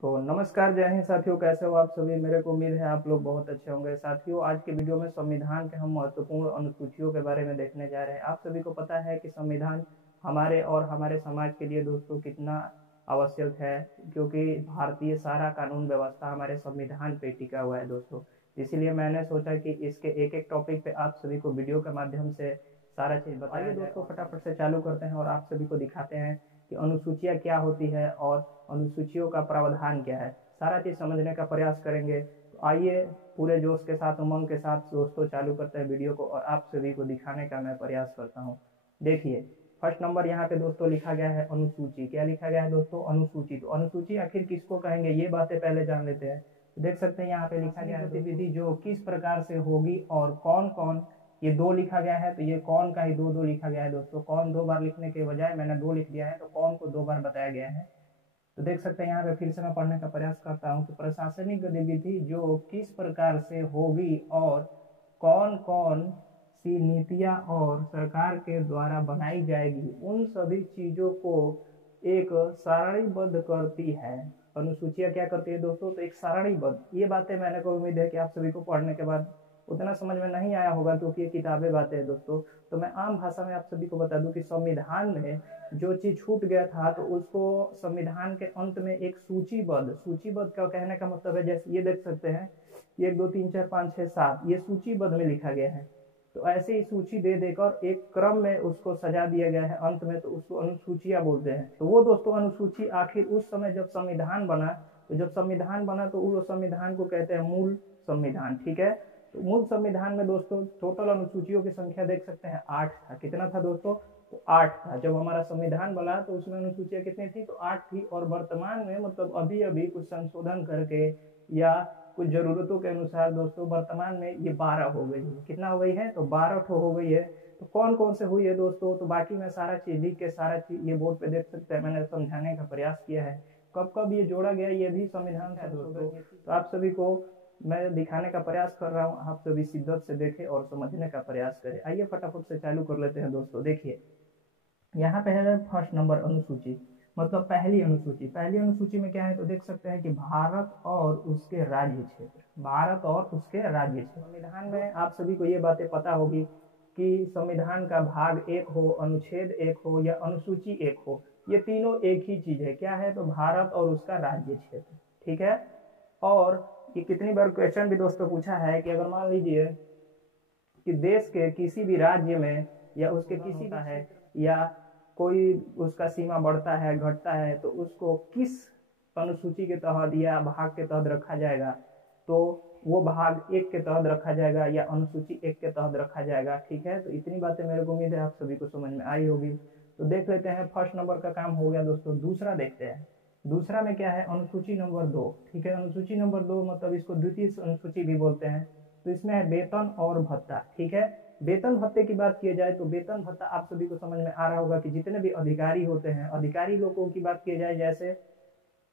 तो नमस्कार, जय हिंद साथियों। कैसे हो आप सभी? मेरे को उम्मीद है आप लोग बहुत अच्छे होंगे। साथियों, आज के वीडियो में संविधान के हम महत्वपूर्ण अनुसूचियों के बारे में देखने जा रहे हैं। आप सभी को पता है कि संविधान हमारे और हमारे समाज के लिए दोस्तों कितना आवश्यक है, क्योंकि भारतीय सारा कानून व्यवस्था हमारे संविधान पे टिका हुआ है दोस्तों। इसीलिए मैंने सोचा कि इसके एक एक टॉपिक पे आप सभी को वीडियो के माध्यम से सारा चीज बताइए दोस्तों। फटाफट से चालू करते हैं और आप सभी को दिखाते हैं कि अनुसूचियां क्या होती है और अनुसूचियों का प्रावधान क्या है। सारा चीज समझने का प्रयास करेंगे। तो आइए पूरे जोश के साथ, उमंग के साथ दोस्तों चालू करते हैं वीडियो को और आप सभी को दिखाने का मैं प्रयास करता हूँ। देखिए, फर्स्ट नंबर यहाँ पे दोस्तों लिखा गया है अनुसूची। क्या लिखा गया है दोस्तों? अनुसूची। तो अनुसूची आखिर किसको कहेंगे, ये बातें पहले जान लेते हैं। तो देख सकते हैं यहाँ पे लिखा गया है गतिविधि जो किस प्रकार से होगी और कौन कौन। ये दो लिखा गया है, तो ये कौन का ही दो दो लिखा गया है दोस्तों। कौन दो बार लिखने के बजाय मैंने दो लिख दिया है, तो कौन को दो बार बताया गया है। तो देख सकते हैं यहाँ पे फिर से मैं पढ़ने का प्रयास करता हूँ कि प्रशासनिक गतिविधि जो किस प्रकार से होगी और कौन कौन सी नीतियां और सरकार के द्वारा बनाई जाएगी, उन सभी चीजों को एक सारणीबद्ध करती है। अनुसूचियां क्या करती है दोस्तों? तो एक सारणीबद्ध। ये बातें मैंने को उम्मीद है कि आप सभी को पढ़ने के बाद उतना समझ में नहीं आया होगा, क्योंकि ये किताबें बातें हैं दोस्तों। तो मैं आम भाषा में आप सभी को बता दूं कि संविधान में जो चीज छूट गया था, तो उसको संविधान के अंत में एक सूचीबद्ध, सूचीबद्ध का कहने का मतलब है, जैसे ये देख सकते हैं 1 2 3 4 5 6 7, ये सूचीबद्ध में लिखा गया है। तो ऐसे ही सूची दे देकर एक क्रम में उसको सजा दिया गया है अंत में, तो उसको अनुसूचियां बोलते हैं। तो वो दोस्तों अनुसूची आखिर उस समय जब संविधान बना, तो जब संविधान बना तो उस संविधान को कहते हैं मूल संविधान। ठीक है। तो मूल संविधान में दोस्तों टोटल अनुसूचियों की संख्या देख सकते हैं 8 था। कितना था दोस्तों? तो 8 था। जब हमारा संविधान बना तो उसमें अनुसूचियां कितनी थी? तो 8 थी। और वर्तमान में मतलब अभी अभी कुछ संशोधन करके या कुछ जरूरतों के अनुसार दोस्तों वर्तमान में ये 12 हो गई है। कितना हो गई है? तो 12 हो गई है। तो कौन कौन से हुई है दोस्तों? तो बाकी मैं सारा चीज लिख के सारा चीज ये बोर्ड पे देख सकते हैं, मैंने समझाने का प्रयास किया है। कब कब ये जोड़ा गया, ये भी संविधान से दोस्तों। तो आप सभी को मैं दिखाने का प्रयास कर रहा हूँ, आप सभी शिद्दत से देखें और समझने का प्रयास करें। आइए फटाफट से चालू कर लेते हैं दोस्तों। देखिए, यहाँ पे है फर्स्ट नंबर अनुसूची, मतलब पहली अनुसूची। पहली अनुसूची में क्या है? तो देख सकते हैं कि भारत और उसके राज्य क्षेत्र। भारत और उसके राज्य क्षेत्र। संविधान में आप सभी को ये बातें पता होगी कि संविधान का भाग 1 हो, अनुच्छेद 1 हो या अनुसूची 1 हो, ये तीनों एक ही चीज है। क्या है? तो भारत और उसका राज्य क्षेत्र। ठीक है। और ये कितनी बार क्वेश्चन भी दोस्तों पूछा है कि अगर मान लीजिए कि देश के किसी भी राज्य में या उसके किसी भी है या कोई उसका सीमा बढ़ता है घटता है, तो उसको किस अनुसूची के तहत या भाग के तहत रखा जाएगा? तो वो भाग 1 के तहत रखा जाएगा या अनुसूची 1 के तहत रखा जाएगा। ठीक है। तो इतनी बातें मेरे को उम्मीद है आप सभी को समझ में आई होगी। तो देख लेते हैं, फर्स्ट नंबर का काम हो गया दोस्तों। दूसरा देखते हैं। दूसरा में क्या है? अनुसूची नंबर 2। ठीक है। अनुसूची नंबर 2 मतलब इसको द्वितीय अनुसूची भी बोलते हैं। तो इसमें है वेतन और भत्ता। ठीक है। वेतन भत्ते की बात की जाए तो वेतन भत्ता आप सभी को समझ में आ रहा होगा कि जितने भी अधिकारी होते हैं, अधिकारी लोगों की बात की जाए, जैसे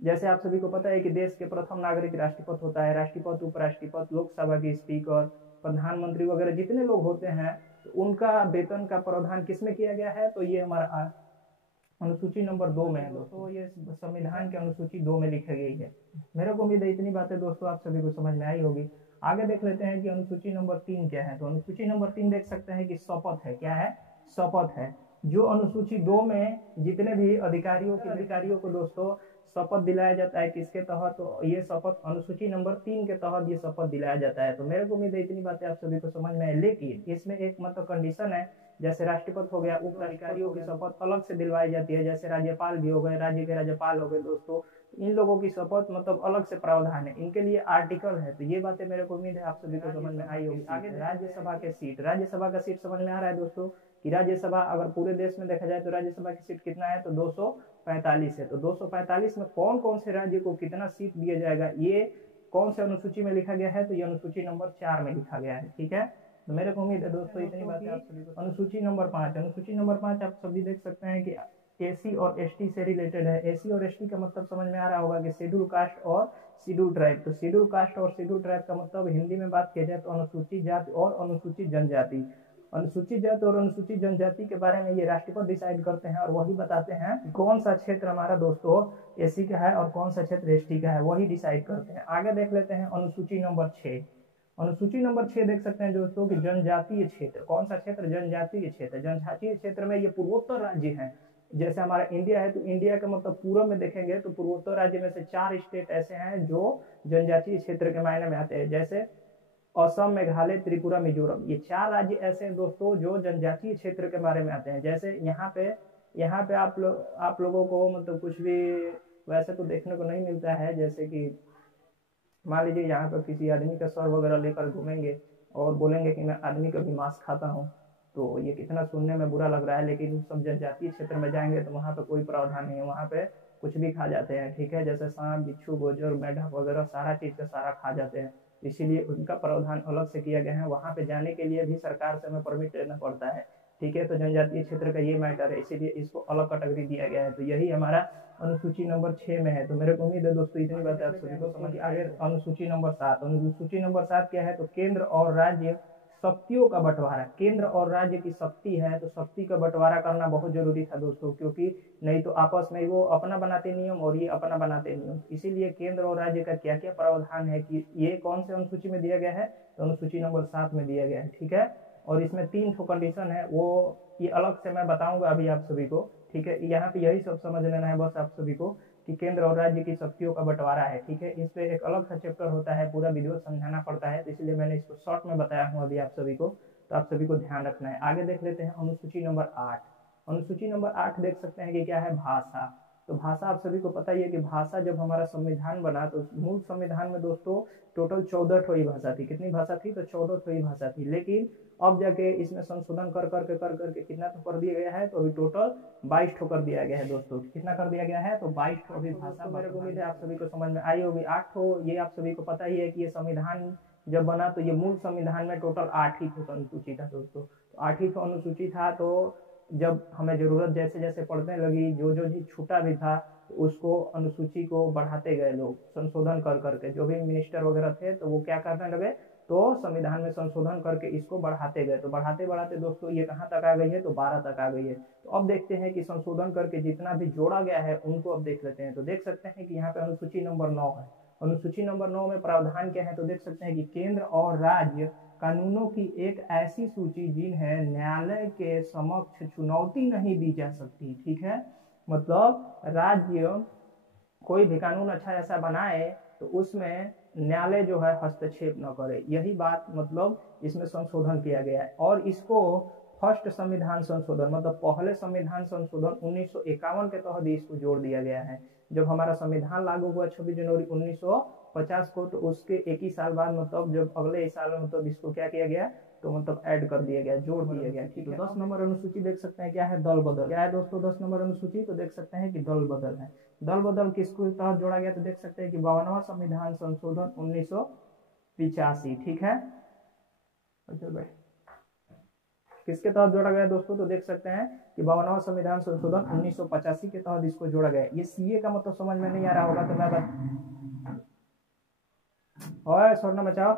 जैसे आप सभी को पता है कि देश के प्रथम नागरिक राष्ट्रपति होता है, राष्ट्रपति, उपराष्ट्रपति, लोकसभा के स्पीकर, प्रधानमंत्री वगैरह जितने लोग होते हैं, तो उनका वेतन का प्रावधान किसमें किया गया है? तो ये हमारा अनुसूची नंबर 2 में है दोस्तों। ये संविधान के अनुसूची 2 में लिखी गई है। मेरे को उम्मीद है इतनी बातें दोस्तों आप सभी को समझ में आई होगी। आगे देख लेते हैं कि अनुसूची नंबर 3 क्या है। तो अनुसूची नंबर 3 देख सकते हैं कि शपथ है। क्या है? शपथ है। जो अनुसूची 2 में जितने भी अधिकारियों को दोस्तों शपथ दिलाया जाता है, किसके तहत? तो ये शपथ अनुसूची नंबर 3 के तहत ये शपथ दिलाया जाता है। तो मेरे को उम्मीद है इतनी बातें आप सभी को समझ में है। लेकिन इसमें एक मतलब कंडीशन है, जैसे राष्ट्रपति हो गया, उप अधिकारियों की शपथ अलग से दिलवाई जाती है। जैसे राज्यपाल भी हो गए, राज्य के राज्यपाल हो गए दोस्तों, इन लोगों की शपथ मतलब अलग से प्रावधान है, इनके लिए आर्टिकल है। तो ये बातें मेरे को उम्मीद है आप सभी को समझ में आई होगी। आगे राज्यसभा के सीट, राज्यसभा का सीट समझ में आ रहा है दोस्तों कि राज्यसभा अगर पूरे देश में देखा जाए तो राज्यसभा की सीट कितना है? तो 245 है। तो 245 में कौन कौन से राज्य को कितना सीट दिया जाएगा, ये कौन से अनुसूची में लिखा गया है? तो ये अनुसूची नंबर 4 में लिखा गया है। ठीक है। तो मेरे को उम्मीद है दोस्तों इतनी बातें आप सभी को। अनुसूची नंबर 5, अनुसूची नंबर 5 आप सभी देख सकते हैं कि एसी और एसटी से रिलेटेड है। एसी और एसटी का मतलब समझ में आ रहा होगा कि शेड्यूल कास्ट और शेड्यूल ट्राइब। तो शेड्यूल कास्ट और शेड्यूल ट्राइब का मतलब हिंदी में बात किया जाए तो अनुसूचित जाति और अनुसूचित जनजाति। अनुसूचित जाति और अनुसूचित जनजाति के बारे में ये राष्ट्रपति डिसाइड करते हैं और वही बताते हैं कि कौन सा क्षेत्र हमारा दोस्तों एससी का है और कौन सा क्षेत्र एसटी का है, वही डिसाइड करते हैं। आगे देख लेते हैं अनुसूची नंबर 6। अनुसूची नंबर 6 देख सकते हैं दोस्तों कि जनजातीय क्षेत्र। कौन सा क्षेत्र? जनजातीय क्षेत्र। जनजातीय क्षेत्र में ये पूर्वोत्तर राज्य हैं। जैसे हमारा इंडिया है तो इंडिया का मतलब पूर्व में देखेंगे तो पूर्वोत्तर राज्य में से 4 स्टेट ऐसे हैं जो जनजातीय क्षेत्र के मायने में आते हैं, जैसे असम, मेघालय, त्रिपुरा, मिजोरम। ये 4 राज्य ऐसे हैं दोस्तों जो जनजातीय क्षेत्र के बारे में आते हैं। जैसे यहाँ पे आप लोगों को मतलब कुछ भी वैसे तो देखने को नहीं मिलता है, जैसे कि मान लीजिए यहाँ पर किसी आदमी का सर वगैरह लेकर घूमेंगे और बोलेंगे कि मैं आदमी का भी मांस खाता हूँ, तो ये कितना सुनने में बुरा लग रहा है। लेकिन सब जनजातीय क्षेत्र में जाएंगे तो वहाँ पे कोई प्रावधान नहीं है, वहाँ पे कुछ भी खा जाते हैं, ठीक है। जैसे सांप, बिच्छू, गोजर, मेढक वगैरह सारा चीज का सारा खा जाते हैं, इसीलिए उनका प्रावधान अलग से किया गया है। वहाँ पे जाने के लिए भी सरकार से हमें परमिट लेना पड़ता है, ठीक है। तो जनजातीय क्षेत्र का ये मैटर है, इसीलिए इसको अलग कैटेगरी दिया गया है। तो यही हमारा अनुसूची नंबर 6 में है। तो मेरे को उम्मीद है दोस्तों इतनी बात आप सभी को समझ। आगे अनुसूची नंबर 7। अनुसूची नंबर 7 क्या है? तो केंद्र और राज्य शक्तियों का बंटवारा। केंद्र और राज्य की शक्ति है तो शक्ति का बंटवारा करना बहुत जरूरी था दोस्तों, क्योंकि नहीं तो आपस में वो अपना बनाते नियम और ये अपना बनाते नियम। इसीलिए केंद्र और राज्य का क्या क्या प्रावधान है कि ये कौन से अनुसूची में दिया गया है? तो अनुसूची नंबर 7 में दिया गया है, ठीक है। और इसमें 3 ठो कंडीशन है, वो ये अलग से मैं बताऊंगा अभी आप सभी को, ठीक है। यहाँ पे यही सब समझ लेना है बस आप सभी को कि केंद्र और राज्य की शक्तियों का बंटवारा है, ठीक है। इस पे एक अलग सा चैप्टर होता है, पूरा वीडियो समझाना पड़ता है, तो इसलिए मैंने इसको शॉर्ट में बताया हूँ अभी आप सभी को, तो आप सभी को ध्यान रखना है। आगे देख लेते हैं अनुसूची नंबर 8। अनुसूची नंबर 8 देख सकते हैं कि क्या है? भाषा। तो भाषा आप सभी को पता ही है कि भाषा जब हमारा संविधान बना तो मूल संविधान में दोस्तों टोटल 14 ठो ही भाषा थी। कितनी भाषा थी? तो 14 ठो ही भाषा थी। लेकिन अब जाके इसमें संशोधन कर करके कितना तो कर दिया गया है, तो अभी टोटल 22 ठो कर दिया गया है दोस्तों। कितना कर दिया गया है? तो 22 ठो अभी भाषा। मेरे को उम्मीद है आप सभी को समझ में आई होगी। 8 ठो ये आप सभी को पता ही है कि ये संविधान जब बना तो ये मूल संविधान में टोटल 8 ही ठो अनुसूची था दोस्तों। तो 8 ही ठो अनुसूची था, तो जब हमें जरूरत जैसे जैसे पड़ने लगी, जो जो भी छूटा भी था उसको अनुसूची को बढ़ाते गए लोग, संशोधन कर करके। जो भी मिनिस्टर वगैरह थे तो वो क्या करने लगे, तो संविधान में संशोधन करके इसको बढ़ाते गए। तो बढ़ाते बढ़ाते दोस्तों ये कहाँ तक आ गई है? तो 12 तक आ गई है। तो अब देखते हैं कि संशोधन करके जितना भी जोड़ा गया है उनको अब देख लेते हैं। तो देख सकते हैं कि यहाँ पे अनुसूची नंबर 9 है। अनुसूची नंबर 9 में प्रावधान क्या है? तो देख सकते हैं कि केंद्र और राज्य कानूनों की एक ऐसी सूची जिन्हें न्यायालय के समक्ष चुनौती नहीं दी जा सकती, ठीक है। मतलब राज्य कोई भी कानून अच्छा ऐसा बनाए तो उसमें न्यायालय जो है हस्तक्षेप न करे, यही बात मतलब इसमें संशोधन किया गया है। और इसको फर्स्ट संविधान संशोधन मतलब पहले संविधान संशोधन 1951 के तहत इसको जोड़ दिया गया है। जब हमारा संविधान लागू हुआ 26 जनवरी 1950 को, तो उसके एक ही साल बाद मतलब जब अगले साल मतलब इसको क्या किया गया, तो मतलब ऐड कर दिया गया, जोड़ दिया गया, ठीक है। 10 नंबर अनुसूची देख सकते हैं क्या है? दल बदल। क्या है दोस्तों 10 नंबर अनुसूची? तो देख सकते हैं कि दल बदल है। दल बदल किसको तहत जोड़ा गया? तो देख सकते हैं कि 52वां संविधान संशोधन 1985, ठीक है। किसके तहत जोड़ा गया दोस्तों? तो देख सकते हैं कि 52वां संविधान संशोधन 1985 के तहत इसको जोड़ा गया। ये सीए का मतलब समझ में नहीं आ रहा होगा तो मैं और स्वर्ण बचाओ।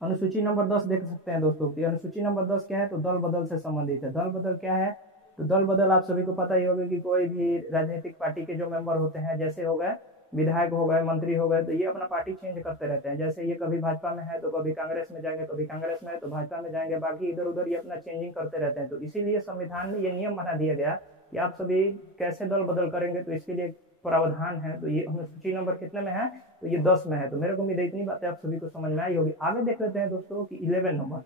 अनुसूची नंबर 10 देख सकते हैं दोस्तों। अनुसूची नंबर 10 क्या है? तो दल बदल से संबंधित है। दल बदल क्या है? तो दल बदल आप सभी को पता ही होगा कि कोई भी राजनीतिक पार्टी के जो मेंबर होते हैं, जैसे हो गए विधायक हो गए, मंत्री हो गए, तो ये अपना पार्टी चेंज करते रहते हैं। जैसे ये कभी भाजपा में है तो कभी कांग्रेस में जाएंगे, कभी कांग्रेस में है तो भाजपा में जाएंगे, बाकी इधर उधर ये अपना चेंजिंग करते रहते हैं। तो इसीलिए संविधान में ये नियम बना दिया गया कि आप सभी कैसे दल बदल करेंगे, तो इसके लिए प्रावधान है। तो ये अनुसूची नंबर कितने में है? तो ये 10 में है। तो मेरे को उम्मीद है इतनी बातें आप सभी को समझ में आई होगी। आगे देख लेते हैं दोस्तों कि 11 नंबर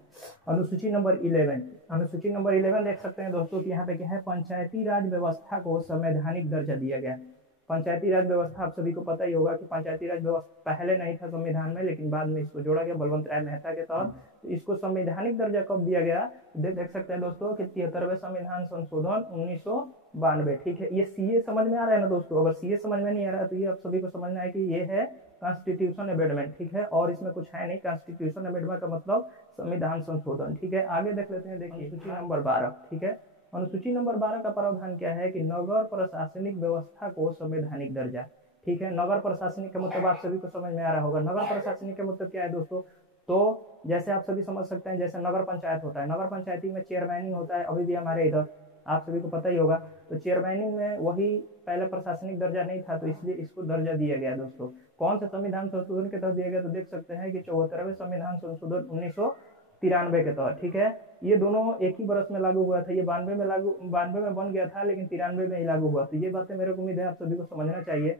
अनुसूची नंबर 11। अनुसूची नंबर 11 देख सकते हैं दोस्तों कि यहाँ पे क्या है? पंचायती राज व्यवस्था को संवैधानिक दर्जा दिया गया है। पंचायती राज व्यवस्था आप सभी को पता ही होगा कि पंचायती राज व्यवस्था पहले नहीं था संविधान में, लेकिन बाद में इसको जोड़ा गया बलवंत राय मेहता के तहत। तो इसको संवैधानिक दर्जा कब दिया गया? देख सकते हैं दोस्तों कि 73वें संविधान संशोधन 1992, ठीक है। ये सीए समझ में आ रहा है ना दोस्तों? अगर सीए समझ में नहीं आ रहा है तो ये आप सभी को समझना है कि ये है कॉन्स्टिट्यूशन अमेंडमेंट, ठीक है। और इसमें कुछ है नहीं, कॉन्स्टिट्यूशन अमेंडमेंट का मतलब संविधान संशोधन, ठीक है। आगे देख लेते हैं, देखिए सूची नंबर 12, ठीक है। अनुसूची नंबर 12 का प्रावधान क्या है कि नगर प्रशासनिक व्यवस्था को संवैधानिक दर्जा, ठीक है। नगर प्रशासनिक का मतलब आप सभी को समझ में आ रहा होगा। नगर प्रशासनिक का मतलब क्या है दोस्तों? तो जैसे आप सभी समझ सकते हैं, जैसे नगर पंचायत होता है, नगर पंचायती में चेयरमैनिंग होता है, अभी भी हमारे इधर आप सभी को पता ही होगा। तो चेयरमैनिंग में वही पहले प्रशासनिक दर्जा नहीं था, तो इसलिए इसको दर्जा दिया गया दोस्तों। कौन से संविधान संशोधन के तहत दिया गया, तो देख सकते हैं कि 74वें संविधान संशोधन 1993 के तहत। ठीक है, ये दोनों एक ही बरस में लागू हुआ था, ये 92 में बन गया था, लेकिन 93 में ही लागू हुआ। तो ये बातें मेरे को उम्मीद है आप सभी को समझना चाहिए,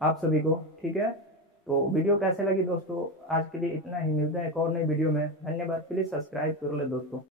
आप सभी को। ठीक है, तो वीडियो कैसे लगी दोस्तों, आज के लिए इतना ही, मिलते हैं एक और नई वीडियो में। धन्यवाद, प्लीज सब्सक्राइब कर ले दोस्तों।